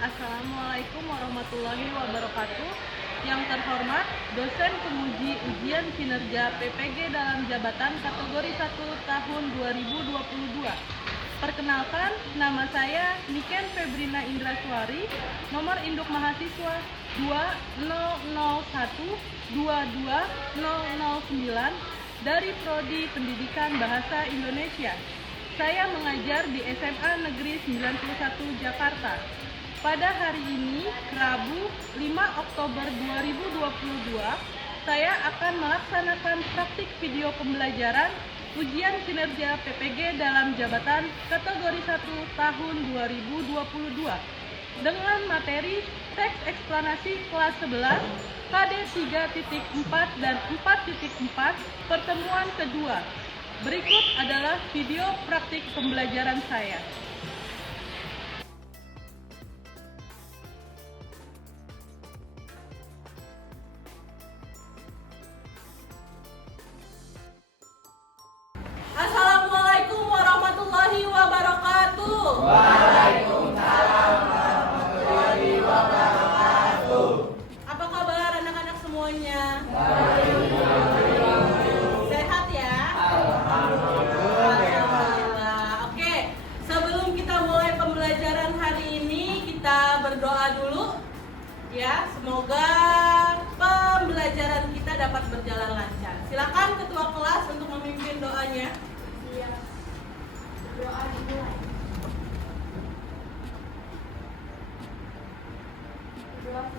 Assalamualaikum warahmatullahi wabarakatuh. Yang terhormat, dosen penguji ujian kinerja PPG dalam jabatan kategori 1 tahun 2022. Perkenalkan, nama saya Niken Febrina Indraswari, nomor induk mahasiswa 200122009 dari Prodi Pendidikan Bahasa Indonesia. Saya mengajar di SMA Negeri 91 Jakarta. Pada hari ini, Rabu 5 Oktober 2022, saya akan melaksanakan praktik video pembelajaran ujian kinerja PPG dalam jabatan kategori 1 tahun 2022 dengan materi teks eksplanasi kelas 11 KD 3.4 dan 4.4 pertemuan kedua. Berikut adalah video praktik pembelajaran saya. Assalamualaikum warahmatullahi wabarakatuh. Waalaikumsalam warahmatullahi wabarakatuh. Apa kabar anak-anak semuanya? Sehat ya? Alhamdulillah. Oke, sebelum kita mulai pembelajaran hari ini, kita berdoa dulu ya. Semoga pembelajaran kita dapat berjalan lancar. Silakan ketua kelas untuk memimpin doanya. Doa dimulai. Doa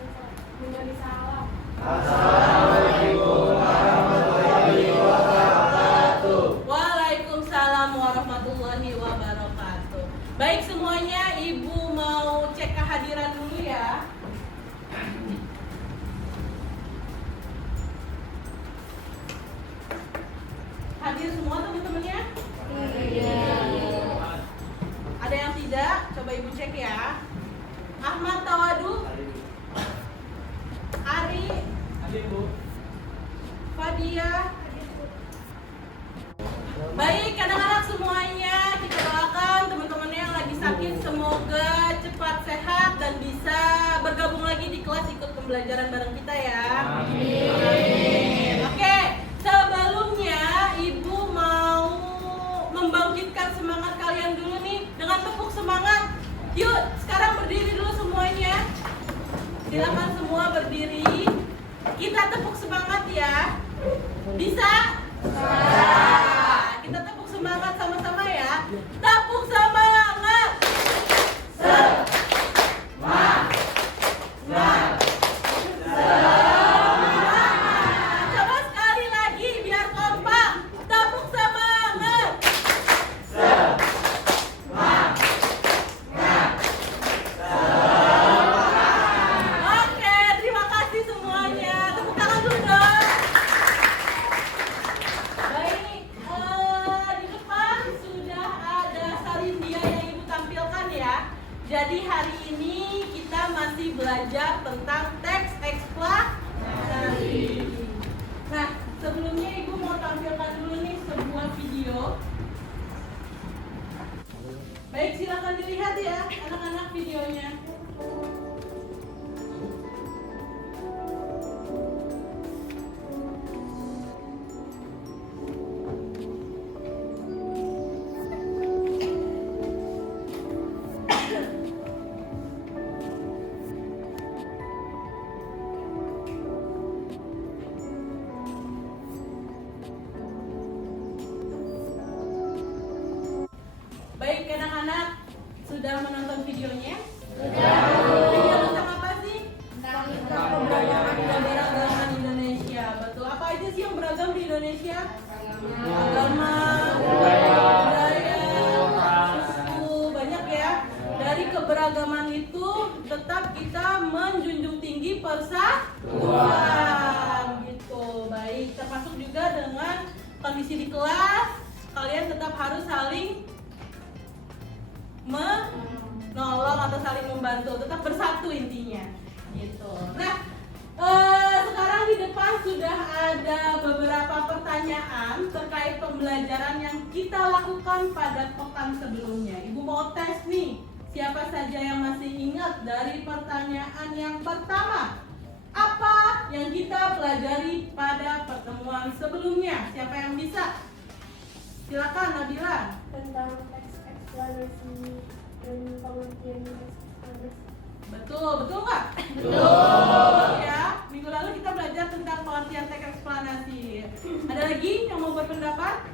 memberi salam. Assalamualaikum warahmatullahi wabarakatuh. Waalaikumsalam warahmatullahi wabarakatuh. Baik semuanya, Ibu mau cek kehadiran dulu ya. Hadir semua teman-temannya? Ada yang tidak? Coba Ibu cek ya. Ahmad Tawadu, Ari, Fadia. Baik anak-anak semuanya, kita doakan teman-teman yang lagi sakit semoga cepat sehat dan bisa bergabung lagi di kelas ikut pembelajaran bareng kita ya. Amin. Oke, sebelumnya Ibu mau membangkitkan semangat kalian dulu nih dengan tepuk semangat. Yuk, sekarang berdiri dulu semuanya. Silakan semua berdiri. Kita tepuk semangat ya. Bisa? Nah, kita tepuk semangat sama-sama ya. Tepuk semangat. Coba sekali lagi biar kompak. Tepuk semangat. Oke, terima kasih semuanya. Tepuk tangan dulu dong. Baik, di depan sudah ada salindia yang Ibu tampilkan ya. Jadi hari ini kita masih belajar tentang teks eksplanasi. Nah, sebelumnya Ibu mau tampilkan dulu nih sebuah video. Baik, silakan dilihat ya anak-anak videonya. Baik anak-anak, sudah menonton videonya? Sudah. Video tentang apa sih? Tentang Keberagaman Indonesia. Betul. Apa aja sih yang beragam di Indonesia? Agama, budaya, suku, banyak ya. Dari keberagaman itu tetap kita menjunjung tinggi persatuan gitu. Baik, termasuk juga dengan kondisi di kelas, kalian tetap harus saling menolong atau saling membantu, tetap bersatu intinya gitu. Nah, sekarang di depan sudah ada beberapa pertanyaan terkait pembelajaran yang kita lakukan pada pekan sebelumnya. Ibu mau tes nih Siapa saja yang masih ingat dari pertanyaan yang pertama? Apa yang kita pelajari pada pertemuan sebelumnya? Siapa yang bisa? Silakan Nabila. Tentang teks eksplanasi dan pengertian teks eksplanasi. Betul nggak? Betul. Ya, minggu lalu kita belajar tentang pengertian teks eksplanasi. Ada lagi yang mau berpendapat?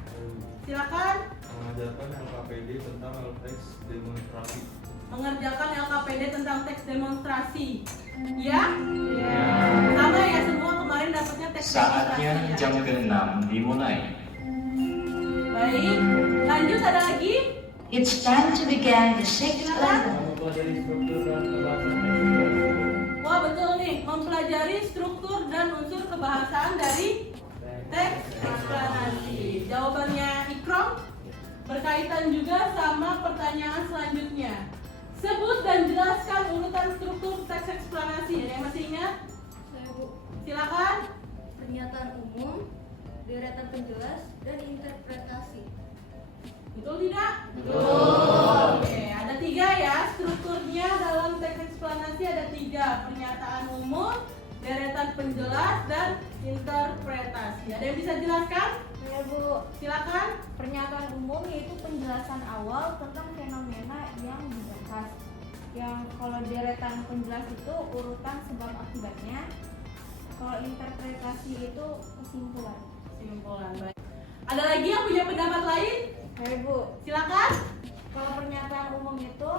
Silakan. Mengajarkan LKPD tentang teks demonstrasi. Mengerjakan LKPD tentang teks demonstrasi. Ya? Sama ya, semua kemarin dapatnya teks demonstrasi. Saatnya Ya? jam ke-6 dimulai. Baik, lanjut ada lagi? It's time to begin the sixth lesson. Mempelajari struktur dan kebahasaan teks. Wah betul nih, mempelajari struktur dan unsur kebahasaan dari teks eksplanasi. Jawabannya Ikrom berkaitan juga sama pertanyaan selanjutnya. Sebut dan jelaskan urutan struktur teks eksplanasi. Ada yang masih ingat? Saya Bu. Silakan. Pernyataan umum, deretan penjelas, dan interpretasi. Betul tidak? Betul. Oke, ada 3 ya strukturnya dalam teks eksplanasi, ada 3: pernyataan umum, deretan penjelas, dan interpretasi. Ada yang bisa jelaskan? Saya Bu. Silakan. Pernyataan umum yaitu penjelasan awal tentang fenomena yang dibahas. Yang kalau deretan penjelas itu urutan sebab akibatnya. Kalau interpretasi itu kesimpulan. Kesimpulan. Baik. Ada lagi yang punya pendapat lain? Saya Bu. Silakan. Kalau pernyataan umum itu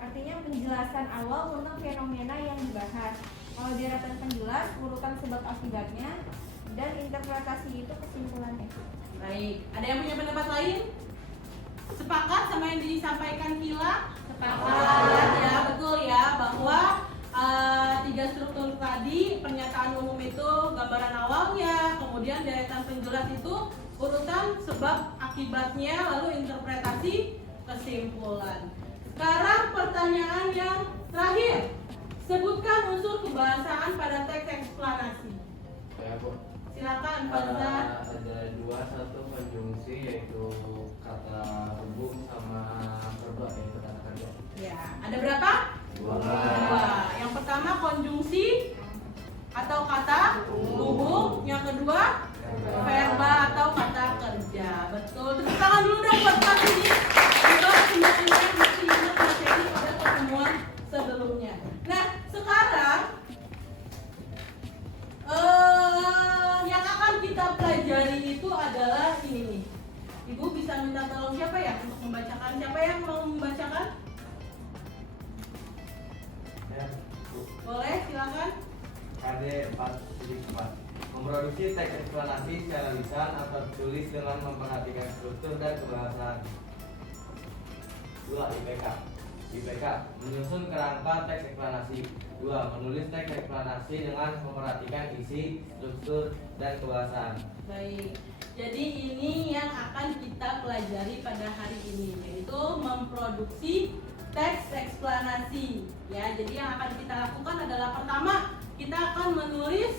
artinya penjelasan awal tentang fenomena yang dibahas. Kalau deretan penjelas urutan sebab akibatnya, dan interpretasi itu kesimpulannya. Baik. Ada yang punya pendapat lain? Sepakat sama yang disampaikan Kila? Sepakat ya, betul ya, bahwa 3 struktur tadi, pernyataan umum itu gambaran awalnya, kemudian deretan penjelas itu urutan sebab akibatnya, lalu interpretasi kesimpulan. Sekarang pertanyaan yang terakhir. Sebutkan unsur kebahasaan pada teks eksplanasi. Ya Bu, Silakan Fazal. ada 2, satu konjungsi yaitu kata hubung sama verba yaitu kata kerja. Ya, ada berapa? 2. Yang pertama konjungsi atau kata hubung, yang kedua verba atau kata kerja. Betul. Tepuk tangan dulu dong buat kelas ini. Semoga semuanya masih ingat materi pada pertemuan sebelumnya. Nah, sekarang yang akan kita pelajari itu adalah ini nih. Ibu bisa minta tolong siapa ya untuk membacakan? Siapa yang mau membacakan? Ya, Bu. Boleh, silakan. KD 4.4. Memproduksi teks eksplanasi secara lisan atau tulis dengan memperhatikan struktur dan kebahasaan. 2. IPK menyusun kerangka teks eksplanasi. 2. Menulis teks eksplanasi dengan memperhatikan isi, struktur, dan kebahasaan. Baik. Jadi ini yang akan kita pelajari pada hari ini, yaitu memproduksi teks eksplanasi. Ya, jadi yang akan kita lakukan adalah pertama, kita akan menulis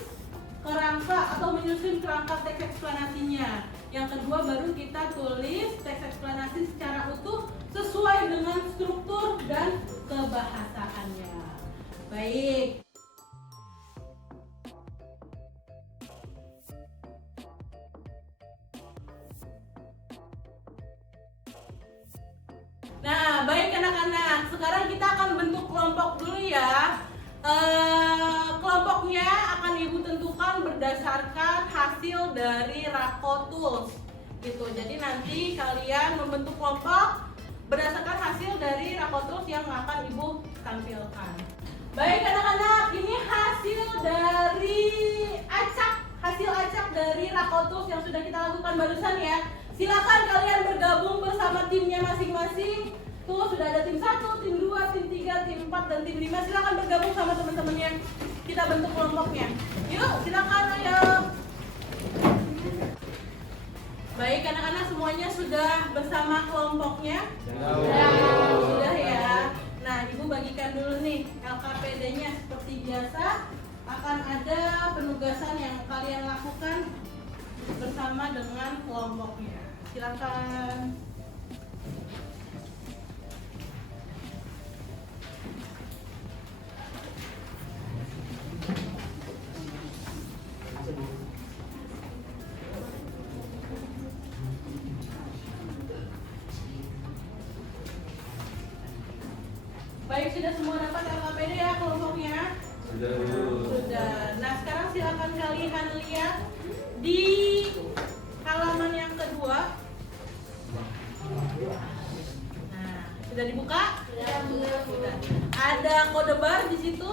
kerangka atau menyusun kerangka teks eksplanasinya. Yang kedua baru kita tulis teks eksplanasi secara utuh sesuai dengan struktur dan kebahasaannya. Baik. Nah, baik anak-anak. Sekarang kita akan bentuk kelompok dulu ya. Kelompoknya akan Ibu tentukan berdasarkan hasil dari Rako Tools gitu. Jadi nanti kalian membentuk kelompok berdasarkan hasil dari Rako Tools yang akan Ibu tampilkan. Baik anak-anak, ini hasil dari hasil acak dari Rako Tools yang sudah kita lakukan barusan ya. Silakan kalian bergabung bersama timnya masing-masing. Tuh sudah ada tim 1, tim 2, tim 3, tim 4, dan tim 5. Silakan bergabung sama teman-teman yang kita bentuk kelompoknya. Yuk, silakan ayo. Baik anak-anak, semuanya sudah bersama kelompoknya? Sudah ya. Nah, Ibu bagikan dulu nih LKPD-nya seperti biasa. Akan ada penugasan yang kalian lakukan bersama dengan kelompoknya. Silakan. Baik, sudah semua dapat LKPD ya kelompoknya? Sudah. Nah, sekarang silakan kalian lihat di halaman yang kedua. Nah, sudah dibuka? Sudah. Ada kode bar di situ?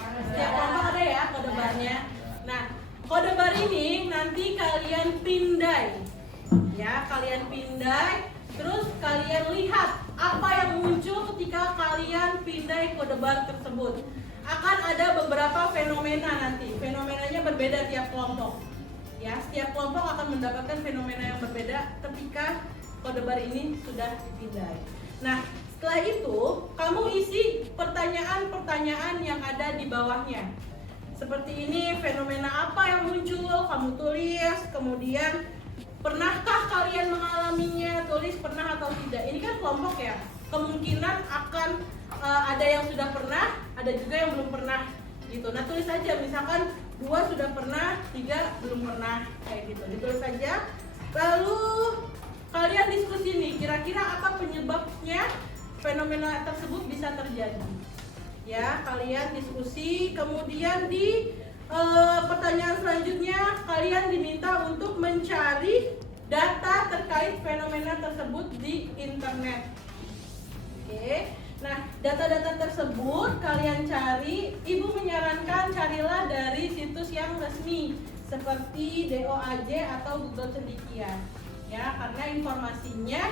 Setiap kelompok ada ya kode barnya. Nah, kode bar ini nanti kalian pindai. Ya, kalian pindai. Terus kalian lihat apa yang muncul ketika kalian pindai kode bar tersebut. Akan ada beberapa fenomena nanti. Fenomenanya berbeda tiap kelompok. Ya, setiap kelompok akan mendapatkan fenomena yang berbeda ketika kode bar ini sudah dipindai. Nah, setelah itu kamu isi pertanyaan-pertanyaan yang ada di bawahnya. Seperti ini, fenomena apa yang muncul, kamu tulis. Kemudian, pernahkah kalian mengalaminya, tulis pernah atau tidak. Ini kan kelompok ya, kemungkinan akan ada yang sudah pernah, ada juga yang belum pernah gitu. Nah, tulis saja, misalkan 2 sudah pernah, 3 belum pernah, kayak gitu. Ditulis saja. Lalu kalian diskusi nih, kira-kira apa penyebabnya fenomena tersebut bisa terjadi. Ya, kalian diskusi. Kemudian di pertanyaan selanjutnya kalian diminta untuk mencari data terkait fenomena tersebut di internet. Oke. Nah, data-data tersebut kalian cari. Ibu menyarankan carilah dari situs yang resmi seperti DOAJ atau Google Cendekia. Ya, karena informasinya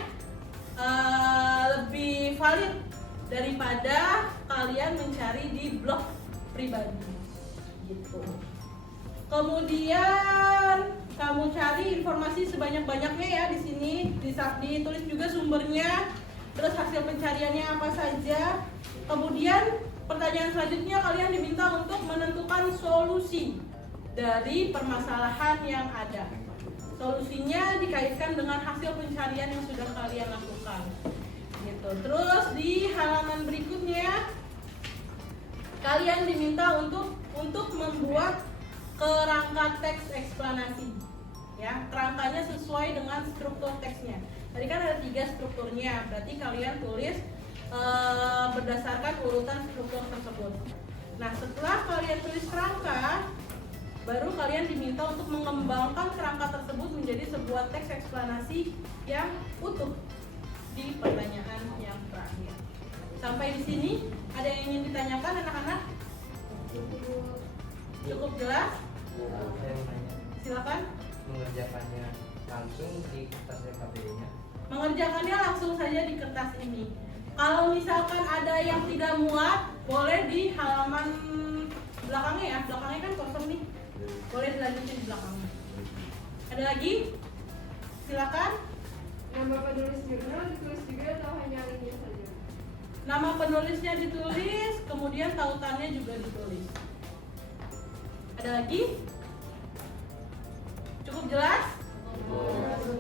lebih valid daripada kalian mencari di blog pribadi gitu. Kemudian kamu cari informasi sebanyak-banyaknya ya di sini, ditulis juga sumbernya, terus hasil pencariannya apa saja. Kemudian pertanyaan selanjutnya kalian diminta untuk menentukan solusi dari permasalahan yang ada. Solusinya dikaitkan dengan hasil pencarian yang sudah kalian lakukan. Gitu. Terus di halaman berikutnya kalian diminta untuk membuat kerangka teks eksplanasi. Ya, kerangkanya sesuai dengan struktur teksnya. Tadi kan ada 3 strukturnya, berarti kalian tulis berdasarkan urutan struktur tersebut. Nah, setelah kalian tulis kerangka, baru kalian diminta untuk mengembangkan kerangka tersebut menjadi sebuah teks eksplanasi yang utuh di pertanyaan yang terakhir. Sampai di sini ada yang ingin ditanyakan anak-anak? Cukup jelas? Silakan. Mengerjakannya langsung di kertas LKPD-nya. Mengerjakannya langsung saja di kertas ini. Kalau misalkan ada yang tidak muat, boleh di halaman belakangnya ya. Belakangnya kan kosong nih. Boleh dilanjutin di belakangnya. Ada lagi? Silakan. Nama penulisnya ditulis juga atau hanya ini saja? Nama penulisnya ditulis, kemudian tautannya juga ditulis. Ada lagi? Cukup jelas?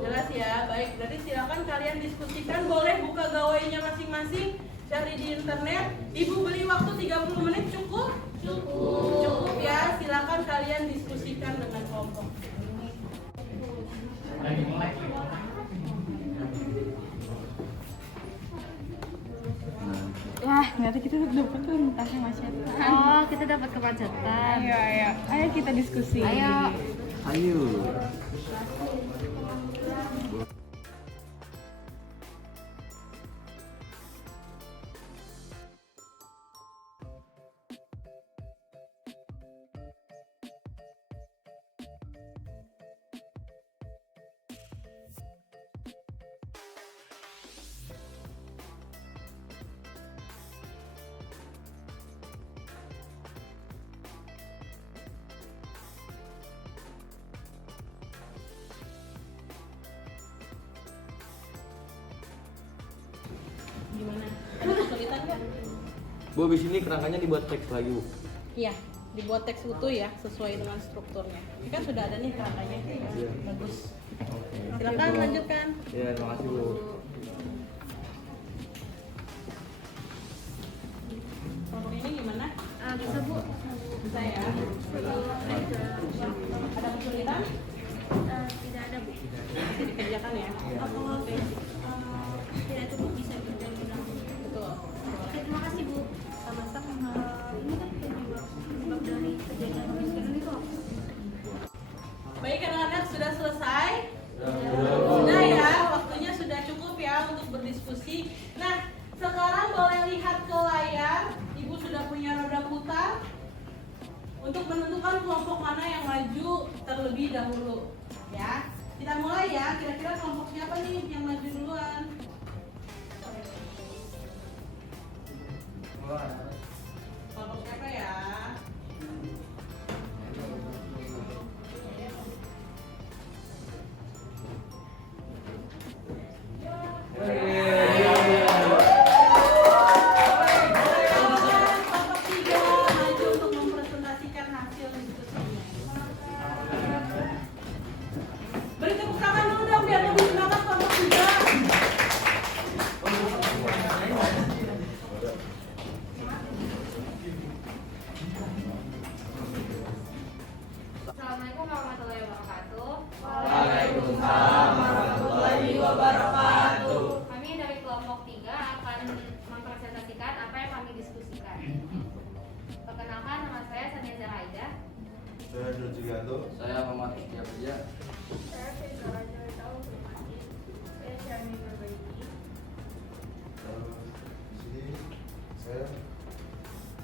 Jelas ya, baik. Berarti silakan kalian diskusikan. Boleh buka gawainya masing-masing, cari di internet. Ibu beri waktu 30 menit cukup? Cukup ya, silakan kalian diskusikan dengan kelompok. Wah, ternyata kita dapat tuh tentang kemacetan. Oh, kita dapat kemacetan. Ayo kita diskusi. Ayo. Gimana? Ada kesulitan nggak? Bu, abis ini kerangkanya dibuat teks lagi, Bu. Iya, dibuat teks utuh ya, sesuai dengan strukturnya. Ini kan sudah ada nih kerangkanya. Bagus. Silakan lanjutkan. Ya, terima kasih, Bu. Kelompok ini gimana? Bisa Bu? Bisa ya. Ada kesulitan? Tidak ada Bu. Masih dikerjakan ya. Apa tidak cukup bisa kita bilang? Betul. Oke, terima kasih terlebih dahulu. Ya, kita mulai ya. Kira-kira kelompok siapa nih yang maju duluan? Kelompok siapa ya? Kelompok 3 maju untuk mempresentasikan hasil diskusinya. Beri tepuk tangan dulu dong biar lebih semangat kelompok 3. Assalamualaikum warahmatullahi wabarakatuh. Waalaikumsalam warahmatullahi wabarakatuh. Kami dari kelompok 3 akan mempresentasikan apa yang kami diskusikan. Perkenalkan, nama saya Sania Zaraida. Saya Jojiganto. Saya Muhammad Ikhtiar Kerja. Saya Fitri Raja Tahu Firmasi. Saya Syami Berbaiki. Di sini saya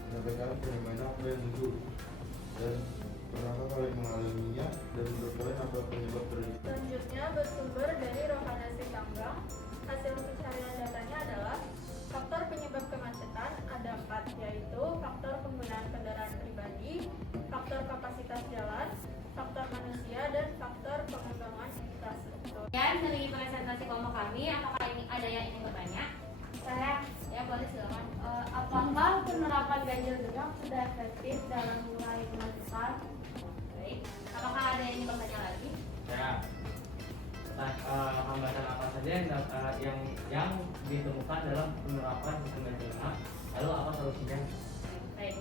menyampaikan fenomena plan mundur dan pernahkah kalian mengalaminya dan menurut kalian apa penyebab terjadi? Selanjutnya bersumber dari Rohanasi Tanggang. Hasil pencarian datanya adalah faktor penyebab kemacetan ada 4, yaitu faktor penggunaan kendaraan pribadi, faktor kapasitas jalan, faktor manusia, dan faktor pengembangan infrastruktur. Dan dari presentasi kelompok kami, apakah ini ada yang ingin bertanya? Saya, ya boleh silakan. Apakah penerapan ganjil genap sudah efektif dalam mengurangi kemacetan? Baik. Apakah ada yang ingin bertanya lagi? Ya. Hambatan apa saja yang ditemukan dalam penerapan sistem ganjil genap? Lalu apa solusinya? Baik.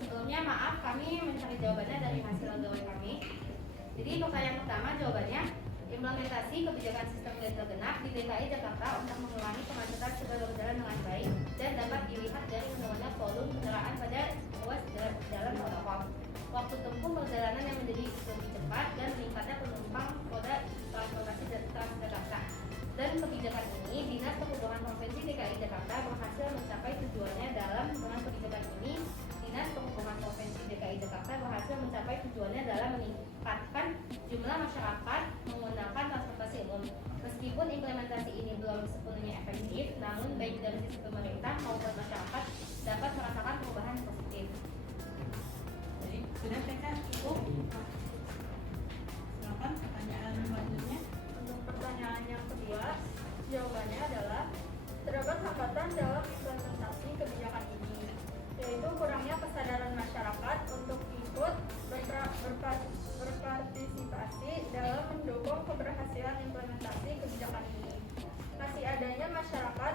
Sebelumnya maaf, kami mencari jawabannya dari hasil gawe kami. Jadi pertanyaan pertama jawabannya, implementasi kebijakan sistem ganjil genap di DKI Jakarta untuk mengurangi kemacetan sudah berjalan dengan baik dan dapat dilihat dari menurunnya volume kendaraan pada ruas jalan protokol, waktu tempuh perjalanan yang menjadi lebih cepat, dan meningkatnya penumpang moda transportasi Transjakarta. Dan kebijakan ini, Dinas Perhubungan Provinsi DKI Jakarta berhasil mencapai tujuannya. Dengan kebijakan ini, Dinas Perhubungan Provinsi DKI Jakarta berhasil mencapai tujuannya dalam meningkatkan jumlah masyarakat menggunakan transportasi umum. Meskipun implementasi ini belum sepenuhnya efektif, namun baik dari sisi pemerintah maupun masyarakat dapat merasakan perubahan positif. Baik, sudah TK cukup. Silakan pertanyaan selanjutnya. Untuk pertanyaan yang kedua, jawabannya adalah terdapat hambatan dalam implementasi kebijakan ini, yaitu kurangnya kesadaran masyarakat untuk ikut berpartisipasi dalam mendukung keberhasilan implementasi kebijakan ini. Masih adanya masyarakat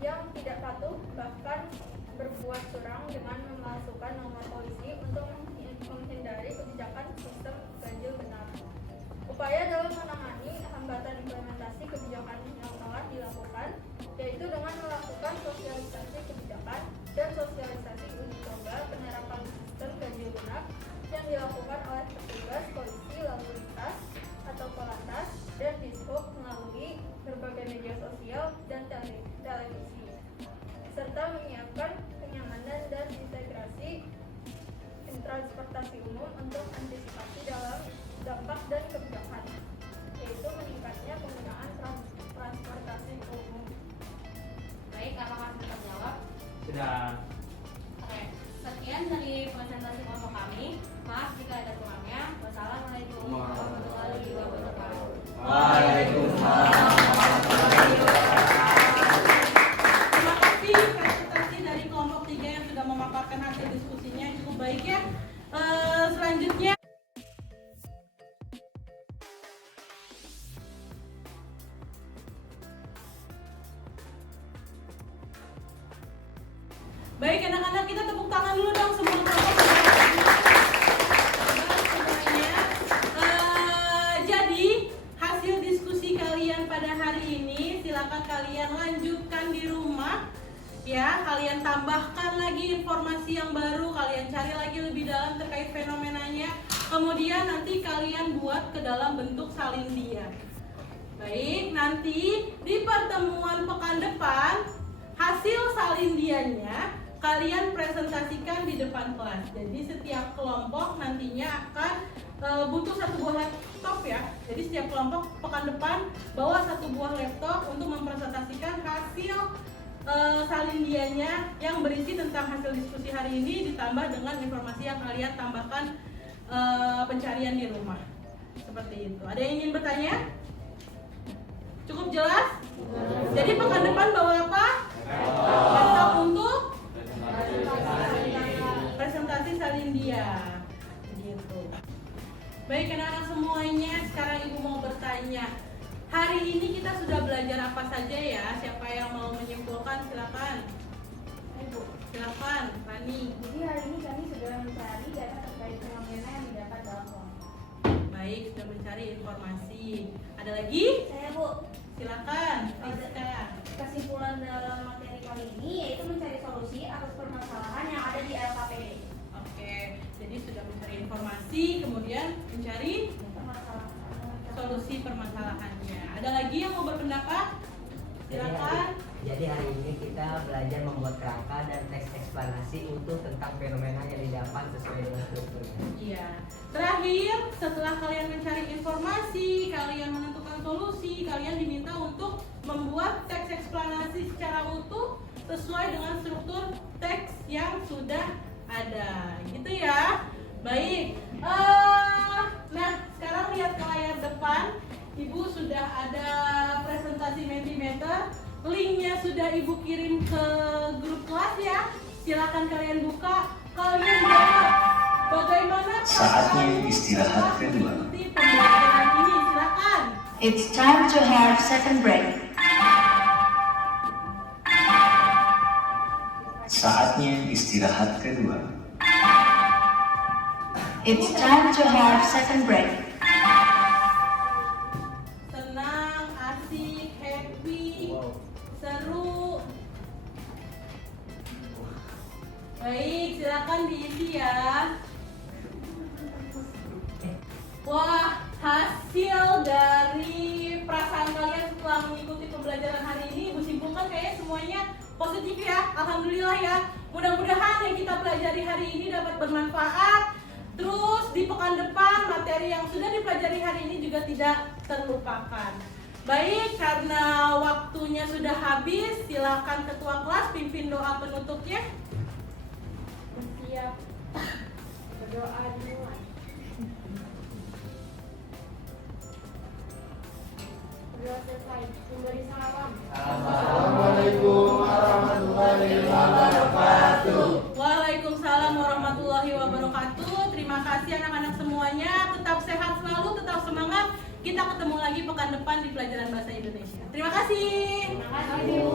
yang tidak patuh, bahkan berbuat curang dengan memasukkan nomor polisi untuk menghindari kebijakan sistem ganjil genap. Upaya dalam menangani hambatan implementasi kebijakan yang telah dilakukan, yaitu dengan melakukan sosialisasi kebijakan dan sosialisasi uji coba penerapan sistem ganjil genap yang dilakukan oleh petugas polisi lalu lintas atau Polantas dan Dishub melalui berbagai media sosial dan televisi, serta menyiapkan kenyamanan dan integrasi transportasi umum untuk antisipasi dalam dampak dan kebijakan, yaitu meningkatnya penggunaan transportasi umum. Baik, apakah sudah terjawab? Sudah. Oke, sekian dari presentasi kelompok kami. Maaf jika ada kurangnya. Wassalamualaikum warahmatullahi wabarakatuh. Waalaikumsalam warahmatullahi wabarakatuh. Terima kasih presentasi dari kelompok 3 yang sudah memaparkan hasil diskusinya cukup baik ya. Selanjutnya baik anak-anak, kita tepuk tangan dulu dong semua kelompok. Semuanya. Jadi hasil diskusi kalian pada hari ini silakan kalian lanjutkan di rumah ya. Kalian tambahkan lagi informasi yang baru, kalian cari lagi lebih dalam terkait fenomenanya. Kemudian nanti kalian buat ke dalam bentuk salindia. Baik, nanti di pertemuan pekan depan hasil salindianya kalian presentasikan di depan kelas. Jadi setiap kelompok nantinya akan butuh 1 buah laptop ya. Jadi setiap kelompok pekan depan bawa 1 buah laptop untuk mempresentasikan hasil salindianya yang berisi tentang hasil diskusi hari ini ditambah dengan informasi yang kalian tambahkan pencarian di rumah. Seperti itu. Ada yang ingin bertanya? Cukup jelas? Jadi pekan depan bawa apa? Laptop untuk presentasi salindia. Begitu. Baik anak-anak semuanya, sekarang ibu mau bertanya. Hari ini kita sudah belajar apa saja ya? Siapa yang mau menyimpulkan? Silakan. Ibu. Silakan, Rani. Jadi hari ini kami sudah mencari data terkait fenomena yang didapat dalam kelompok. Baik, sudah mencari informasi. Ada lagi? Saya Bu, Silakan, Rizka. kesimpulan dalam materi kali ini yaitu mencari solusi atas permasalahan yang ada di LKPD. Oke, jadi sudah mencari informasi, kemudian mencari solusi permasalahannya. Ada lagi yang mau berpendapat? Silakan. Jadi hari ini kita belajar membuat kerangka dan teks eksplanasi utuh tentang fenomena yang didapat sesuai dengan strukturnya. Iya. Terakhir, setelah kalian mencari informasi, kalian menentukan solusi, kalian diminta untuk membuat teks eksplanasi secara utuh sesuai dengan struktur teks yang sudah ada. Gitu ya. Baik. Nah, sekarang lihat ke layar depan. Ibu sudah ada presentasi Mentimeter. Linknya sudah ibu kirim ke grup kelas ya. Silakan kalian buka. Kalian jawab bagaimana Saatnya istirahat kedua. mengikuti pembelajaran ini. Silakan. It's time to have second break. Saatnya istirahat kedua. It's time to have second break. Senang, asik, happy, seru. Baik, silakan diisi ya. Wah, hasil dari perasaan kalian setelah mengikuti pembelajaran hari ini, ibu simpulkan kayaknya semuanya positif ya. Alhamdulillah ya. Mudah-mudahan yang kita pelajari hari ini dapat bermanfaat. Terus di pekan depan materi yang sudah dipelajari hari ini juga tidak terlupakan. Baik, karena waktunya sudah habis, silakan ketua kelas pimpin doa penutupnya. Siap. Berdoa dimulai. Berdoa selesai. Memberi salam. Assalamualaikum warahmatullahi wabarakatuh. Waalaikumsalam warahmatullahi wabarakatuh. Terima kasih anak-anak semuanya. Tetap sehat selalu, tetap semangat. Kita ketemu lagi pekan depan di pelajaran bahasa Indonesia. Terima kasih. Terima kasih.